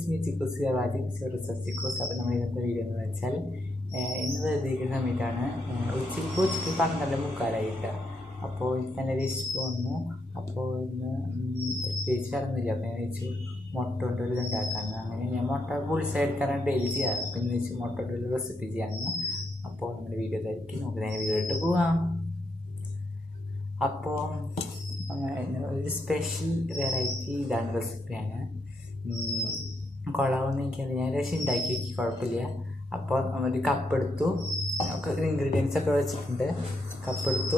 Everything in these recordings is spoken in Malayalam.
ഇറ്റ്സ് മീ ചിക്കോസ് റാജി റിസർച്ച് ചിക്കോസ് അപ്പോൾ നമ്മൾ ഇന്നത്തെ വീഡിയോ എന്ന് വെച്ചാൽ ഇന്ന് വെറുതെയിരിക്കുന്ന സമയത്താണ് ഉച്ചയ്ക്ക് ഉച്ചയ്ക്ക് പന്ത്രണ്ട് മുക്കാലായിട്ട്. അപ്പോൾ എനിക്ക് നല്ല വിശപ്പ് വന്നു. അപ്പോൾ ഇന്ന് പ്രത്യേകിച്ച് അറിഞ്ഞില്ല അപ്പോൾ ഞാൻ വെച്ചു മുട്ട കൊണ്ട് ഒരു ഇതുണ്ടാക്കാമെന്ന് അങ്ങനെ ഞാൻ മുട്ട പുളിസ എടുക്കാറാണ് ഡെയിലി ചെയ്യാറ്. അപ്പം ഇന്ന് വെച്ച് മുട്ട കൊണ്ട് ഒരു റെസിപ്പി ചെയ്യാമെന്ന് അപ്പോൾ നമ്മുടെ വീഡിയോ ഇതായിരിക്കും. നമുക്ക് നേരെ വീഡിയോ ഇട്ട് പോവാം അപ്പോൾ ഒരു സ്പെഷ്യൽ വെറൈറ്റി ഇതാണ് റെസിപ്പിയാണ് കൊള്ളാമെന്ന് എനിക്കറിയാം. ഞാൻ പക്ഷേ ഉണ്ടാക്കി നോക്കി കുഴപ്പമില്ല. അപ്പോൾ ഒരു കപ്പെടുത്തു. ഇൻഗ്രീഡിയൻസ് ഒക്കെ വെച്ചിട്ടുണ്ട്. കപ്പെടുത്തു.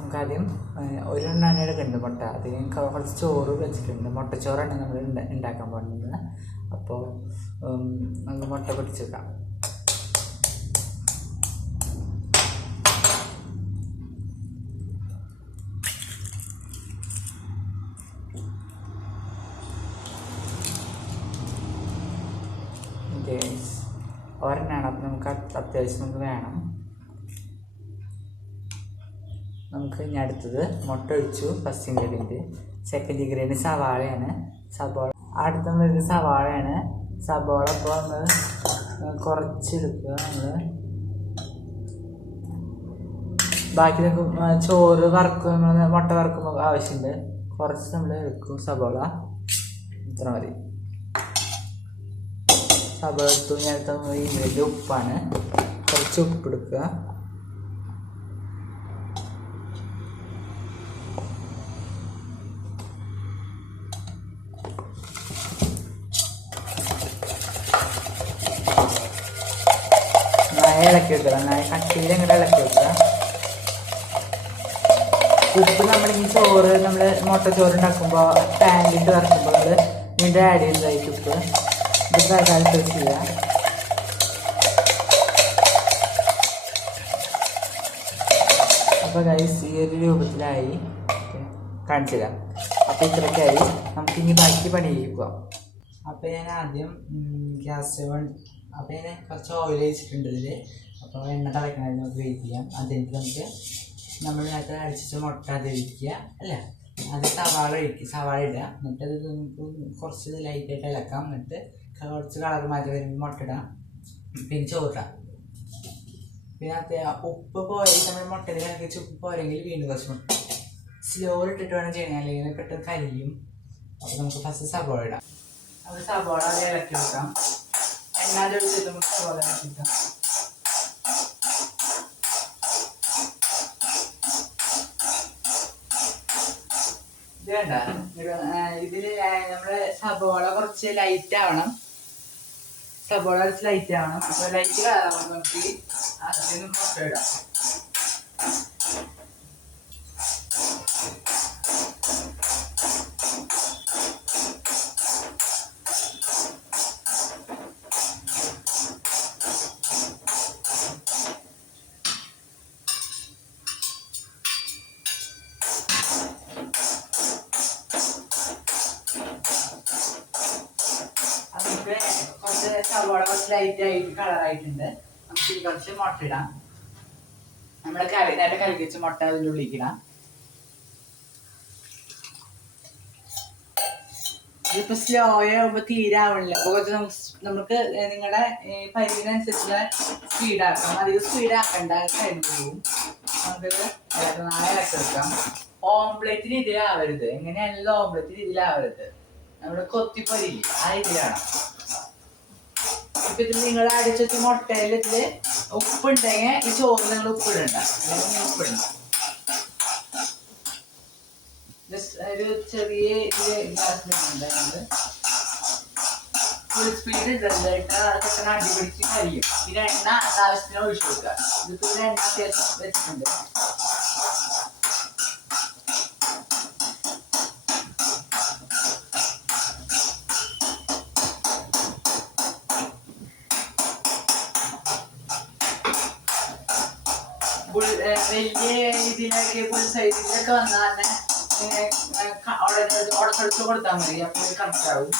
നമുക്കാദ്യം ഒരു എണ്ണാണ് എടുക്കുന്നുണ്ട് മുട്ട. അത് കുറച്ച് ചോറ് വെച്ചിട്ടുണ്ട്. മുട്ടച്ചോറാണ് നമ്മൾ ഉണ്ടാ- ഉണ്ടാക്കാൻ പോകുന്നത്. അപ്പോൾ നമുക്ക് മുട്ട പൊടിച്ച് വെക്കാം ഗേൾസ് ഒരെണ്ണമാണ് അപ്പം നമുക്ക് അത് അത്യാവശ്യം നമുക്ക് വേണം. നമുക്ക് ഇനി അടുത്തത് മുട്ട ഒഴിച്ചു ഫസ്റ്റ് ഇൻഗ്രീഡിയന്റ് സെക്കൻഡ് ഇൻഗ്രീഡിയന്റ് സവാളയാണ്. സവാള അടുത്ത വരുന്നത് സവാളയാണ്. സവാള അപ്പോൾ നമ്മൾ കുറച്ചെടുക്കുക. നമ്മൾ ബാക്കി ചോറ് വറക്കും നമ്മൾ മുട്ട വറക്കുമ്പോൾ ആവശ്യമുണ്ട്. കുറച്ച് നമ്മൾ എടുക്കും സവാള. ഇത്ര മതി. എടുത്തു ഞാൻ എടുത്ത ഇതിന്റെ ഉപ്പാണ്. കുറച്ച് ഉപ്പ് എടുക്കുക. നന്നായി ഇളക്കി വെക്കുക. കട്ടിയിൽ ഇങ്ങോട്ട് ഇളക്കി വെക്കുക. ഉപ്പ് നമ്മൾ ഈ ചോറ് നമ്മൾ മുട്ട ചോറ് ഉണ്ടാക്കുമ്പോൾ പാനിലിട്ട് വറക്കുമ്പോൾ നമ്മൾ വീണ്ടും ആഡ് ചെയ്തായിട്ട് ഉപ്പ്. ഇത് പ്രകാരം ചെയ്യുക അപ്പോൾ ഗൈസ് ഈ ഒരു രൂപത്തിലായി. കാണിച്ചു തരാം അപ്പോൾ ഇത്രയ്ക്കായി നമുക്ക് ഇനി ബാക്കി പണി ചെയ്യിക്കുക അപ്പോൾ ഞാൻ ആദ്യം ഗ്യാസ് സ്റ്റവൺ അപ്പോൾ ഞാൻ കുറച്ച് ഓയിൽ വെച്ചിട്ടുണ്ട് ഇതിൽ അപ്പോൾ എണ്ണ തിളക്കണത് നമുക്ക് വെയിറ്റ് ചെയ്യാം. അതിന്റെ നമുക്ക് നമ്മൾ നേരത്തെ അടിച്ചിട്ട് മുട്ട അതിരിക്കുക അല്ല? അത് സവാള ഒഴിക്കുക. സവാള ഇടുക. എന്നിട്ട് അത് നമുക്ക് കുറച്ച് ലൈറ്റായിട്ട് ഇളക്കാം. എന്നിട്ട് കുറച്ച് കളർ മാറ്റി വരുമ്പോൾ മുട്ടിടാം പിന്നെ ചോറിടാം പിന്നെ അത് ഉപ്പ് പോയി നമ്മൾ മുട്ടയിൽ കഴിച്ച് ഉപ്പ് പോരെങ്കിൽ വീണ്ടും കുറച്ച് സ്ലോ ഇട്ടിട്ട് വേണം ചെയ്യണം അല്ലെങ്കിൽ പെട്ടെന്ന് കരിയും. അപ്പോൾ നമുക്ക് ഫസ്റ്റ് സബോള ഇടാം. അത് സബോള ഇളക്കി വെക്കാം. എണ്ണ ഒഴിച്ചിട്ട് നമുക്ക് സബോള ഇളക്കി വെക്കാം. വേണ്ട. ഇതിൽ നമ്മുടെ സബോള കുറച്ച് ലൈറ്റ് ആവണം. സബോള കുറച്ച് ലൈറ്റ് ആവണം. അപ്പൊ ലൈറ്റ് കളറാകുമ്പോൾ നോക്കി അതിനും മുട്ട ഇടാം. സവാള കുറച്ച് ലൈറ്റ് ആയിട്ട് കളറായിട്ടുണ്ട് നമുക്ക് ഇത് കുറച്ച് മുട്ട ഇടാം. നമ്മൾ കറി നേരത്തെ കറി വെച്ച് മുട്ട അതിന്റെ ഉള്ളിക്കിടാം ഇതിപ്പോ സ്ലോ ആകുമ്പോ തീരാവണില്ല അപ്പൊ നമുക്ക് നിങ്ങളുടെ പരിധിനനുസരിച്ചുള്ള സ്പീഡ് ആക്കണം. അധികം സ്പീഡ് ആക്കണ്ട. കഴിഞ്ഞു പോകും. നാളെ വെക്കാം ഓംപ്ലേറ്റിന് ഇതിലാവരുത് എങ്ങനെയാണല്ലോ ഓംപ്ലേറ്റിന് ഇതിലാവരുത് നമ്മുടെ കൊത്തിപ്പൊരി ആ ഇതിലാണ് ഇതിൽ നിങ്ങൾ അടിച്ചിട്ട് മുട്ടയിൽ ഉപ്പുണ്ടെങ്കിൽ ഈ ചോറ് നിങ്ങൾ ഉപ്പിടണ്ട. അല്ലെങ്കിൽ ഉപ്പിടണ്ട. ജസ്റ്റ് ഒരു ചെറിയ ഇതിൽ ഗ്യാസ് ഇടുന്നുണ്ട് ഫുൾ സ്പീഡ് ഇടണ്ട ഇട്ടാൽ പെട്ടെന്ന് അടി പിടിച്ച് കരിയും. പിന്നെ എണ്ണ ആവശ്യത്തിന് ഒഴിച്ചു കൊടുക്കുക. ഇത് ഇതിൽ എണ്ണ അത്യാവശ്യം വെച്ചിട്ടുണ്ട്. വലിയ ഇതിലൊക്കെ വന്നാൽ തന്നെ ഇങ്ങനെ കൊടുത്താൽ മതി. അപ്പോൾ ആവും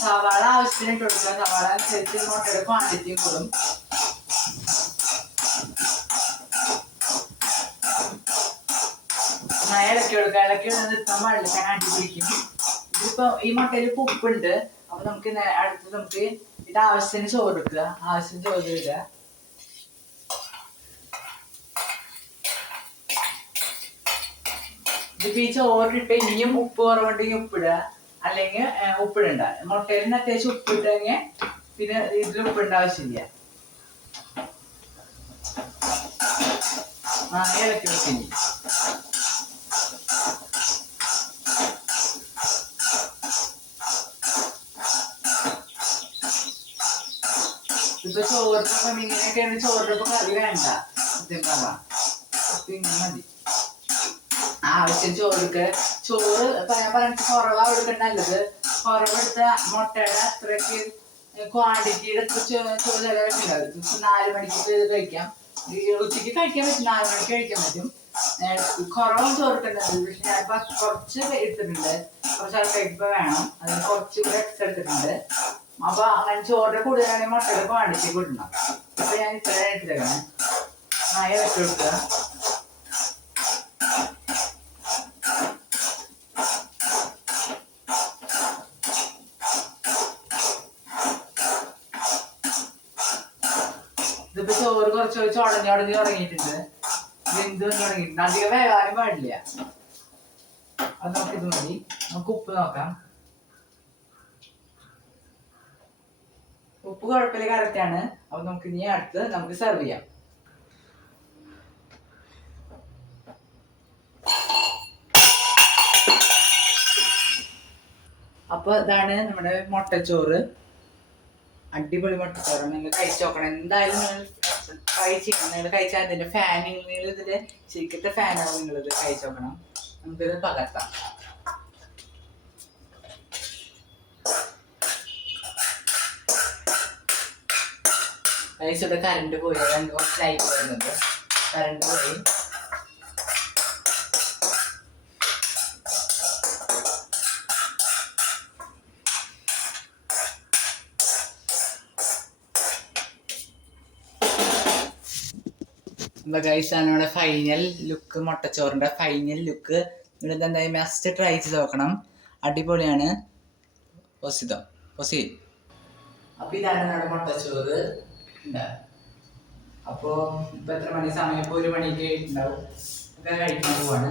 സവാള ആവശ്യത്തിന് ഇട്ട് സവാള അനുസരിച്ച് മുട്ടയുടെ ക്വാണ്ടിറ്റിയും കൂടും. ഇളക്കി കൊടുക്കുക ഇളക്കി നിർത്താൻ പാടില്ല അടിപിടിക്കും ഈ മുട്ടയിൽ ഉപ്പുണ്ട്. അപ്പൊ നമുക്ക് അടുത്ത് നമുക്ക് ഇത് ആവശ്യത്തിന് ചോറ് എടുക്കുക ആവശ്യത്തിന് ചോറ് ഇടുക. ഇതിപ്പോ ഈ ചോറിട്ട് ഇനിയും ഉപ്പ് കുറവുണ്ടെങ്കിൽ ഉപ്പിടുക അല്ലെങ്കിൽ ഉപ്പിടണ്ട. മുട്ടയിൽ അത്യാവശ്യം ഉപ്പിട്ടെങ്കിൽ പിന്നെ ഇതിൽ ഉപ്പിടേണ്ട ആവശ്യമില്ല. ആ ഇളക്കി വെച്ചിനി ഇപ്പൊ ചോറിനൊപ്പം ഇങ്ങനെയൊക്കെയാണ് ചോറിനൊപ്പം കറി വേണ്ട. സത്യം. അപ്പൊ ഇങ്ങനെ മതി. ആവശ്യം ചോറുക്ക് ചോറ് പ- ഞാൻ പറഞ്ഞ കുറവാ കൊടുക്കണ്ട നല്ലത് കുറവെടുത്ത മുട്ടയുടെ അത്രയ്ക്ക് ക്വാണ്ടിറ്റിയുടെ ചോറ് ചില ഇപ്പൊ നാല് മണിക്ക് ഇത് കഴിക്കാം. ഉച്ചയ്ക്ക് കഴിക്കാൻ പറ്റും. നാല് മണിക്ക് കഴിക്കാൻ പറ്റും. കുറവും ചോറിട്ടുണ്ടാവും പക്ഷെ ഞാൻ കുറച്ച് എടുത്തിട്ടുണ്ട്. കുറച്ച് ആൾക്കാർക്ക് വേണം. അതിന് കുറച്ച് കൂടെ എക്സ്ട്രാ എടുത്തിട്ടുണ്ട്. അപ്പൊ അങ്ങനെ ചോറിന്റെ കൂടുതലാണെങ്കിൽ മുട്ടയുടെ ക്വാണ്ടിറ്റി കൂട്ടണം അപ്പൊ ഞാൻ ഇത്ര എടുത്തിരിക്കണം. നായ വെച്ചു കൊടുക്കുക ഇതിപ്പോ ചോറ് കുറച്ച് കുറച്ച് ഉടഞ്ഞ് ഉടഞ്ഞ് തുടങ്ങിയിട്ടുണ്ട് തുടങ്ങിയിട്ടുണ്ട് അധികം വേവാനും പാടില്ല. അത് നമുക്ക് ഇത് മതി. നമുക്ക് ഉപ്പ് നോക്കാം. ഉപ്പ് കുഴപ്പമില്ല കറക്റ്റ് ആണ് അപ്പൊ നമുക്ക് ഇനി അടുത്ത് നമുക്ക് സെർവ് ചെയ്യാം. അപ്പൊ ഇതാണ് നമ്മുടെ മുട്ടച്ചോറ്. അടിപൊളി മുട്ടച്ചോറ് നിങ്ങൾ കഴിച്ചു നോക്കണം. എന്തായാലും നിങ്ങൾ ട്രൈ ചെയ്യണം നിങ്ങൾ കഴിച്ചാൽ അതിന്റെ ഫാനിൽ നിങ്ങൾ ഇതിന്റെ ശരിക്കത്തെ ഫാനാണ് നിങ്ങൾ ഇത് കഴിച്ചു നോക്കണം. നമുക്കിത് പകർത്താം. കഴിച്ചിട്ട് കറണ്ട് പോയി. രണ്ട് കുറച്ച് ലൈറ്റ് വരുന്നുണ്ട്. കറണ്ട് പോയി. അപ്പൊ ഗൈസാണ് നമ്മുടെ ഫൈനൽ ലുക്ക് മുട്ടച്ചോറിന്റെ ഫൈനൽ ലുക്ക് നിങ്ങൾ എന്തായാലും മസ്റ്റ് ട്രൈ ചെയ്ത് നോക്കണം. അടിപൊളിയാണ്. പൊസിതം? പൊസി. അപ്പൊ ഇതാണ് നമ്മുടെ മുട്ടച്ചോറ്. അപ്പൊ ഇപ്പൊ എത്ര മണി? സമയം ഇപ്പൊ ഒരു മണിക്ക് ഉണ്ടാവും ഒക്കെ കഴിക്കാൻ പോവാണ്.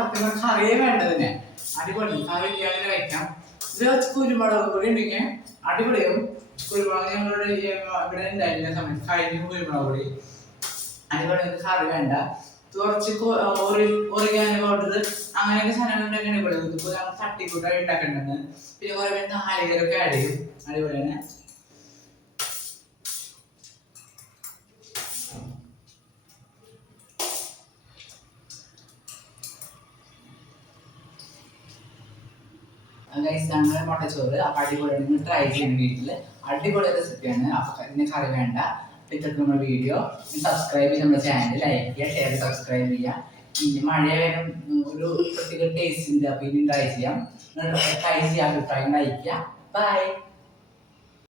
പറഞ്ഞാൽ കറിയേ വേണ്ടതിനെ. അടിപൊളി. കറി ഇല്ലാതെ കഴിക്കാം ഇത് കുരുമുളക് പൊടി ഉണ്ടെങ്കിൽ അടിപൊളിയാവും. കുരുമുളക് ഞങ്ങളുടെ ഇവിടെ ഉണ്ടായിരുന്ന സമയത്ത് കഴിഞ്ഞ കുരുമുളക് പൊടി. നമുക്ക് കറി വേണ്ട. കുറച്ച് ഒറിഗാനോ പൗഡർ അങ്ങനെയൊക്കെ സാധനങ്ങൾ ഉണ്ടെങ്കിൽ അടിപൊളി. ഇതിപ്പോൾ നമ്മൾ തട്ടിക്കൂട്ടായി ഉണ്ടാക്കേണ്ടത്. പിന്നെ കുറേ നാളികരൊക്കെ ആഡ് ചെയ്യും. അടിപൊളിയാണ്. ഗൈസ് ഞങ്ങളുടെ മുട്ടച്ചോറ്. അപ്പൊ അടിപൊളിയാണ് നിങ്ങൾ ട്രൈ ചെയ്യണം വീട്ടിൽ അടിപൊളി റെസിപ്പിയാണ് അപ്പൊ ഇതിന് കറി വേണ്ട. ഇതൊക്കെ നമ്മുടെ വീഡിയോ സബ്സ്ക്രൈബ് ചെയ്ത് നമ്മുടെ ചാനൽ ലൈക്ക് ചെയ്യുക ഷെയർ സബ്സ്ക്രൈബ് ചെയ്യുക. ഇനി മഴയായാലും ഒരു പ്രത്യേക ടേസ്റ്റ് ഉണ്ട്. അപ്പൊ ഇനി ട്രൈ ചെയ്യാം. ട്രൈ ചെയ്യാം അഭിപ്രായം ലൈക്ക് ചെയ്യുക. ബൈ